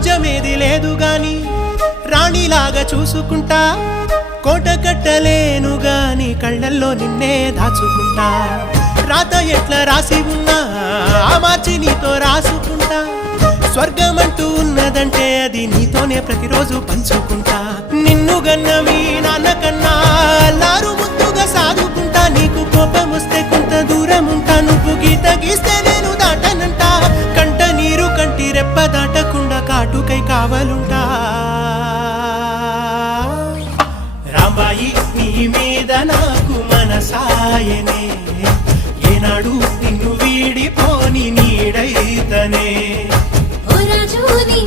రాజ్యమేది లేదు గాని రాణిలాగా చూసుకుంటా కోట కట్టలేను గాని కళ్ళల్లో నిన్నే దాచుకుంటా రాత ఎట్లా రాసి ఉన్నా మార్చి నీతో రాసుకుంటా స్వర్గమంటూ ఉన్నదంటే అది నీతోనే ప్రతిరోజు పంచుకుంటా నిన్ను గన్న మీ నాన్న కన్నా లారు ముద్దుగా సాదుకుంటా నీకు కోపం వస్తే కొంత దూరం ఉంటా నువ్వు గీత గీస్తే నేను దాటనంట కంట నీరు కంటి రెప్ప దాటకుండా కాటుకై కావలుంటా రాంబాయి నీ మీద నాకు మనసాయనే ఏనాడు నిన్ను వీడిపోని నీడైతనే ఓ రాజు నీ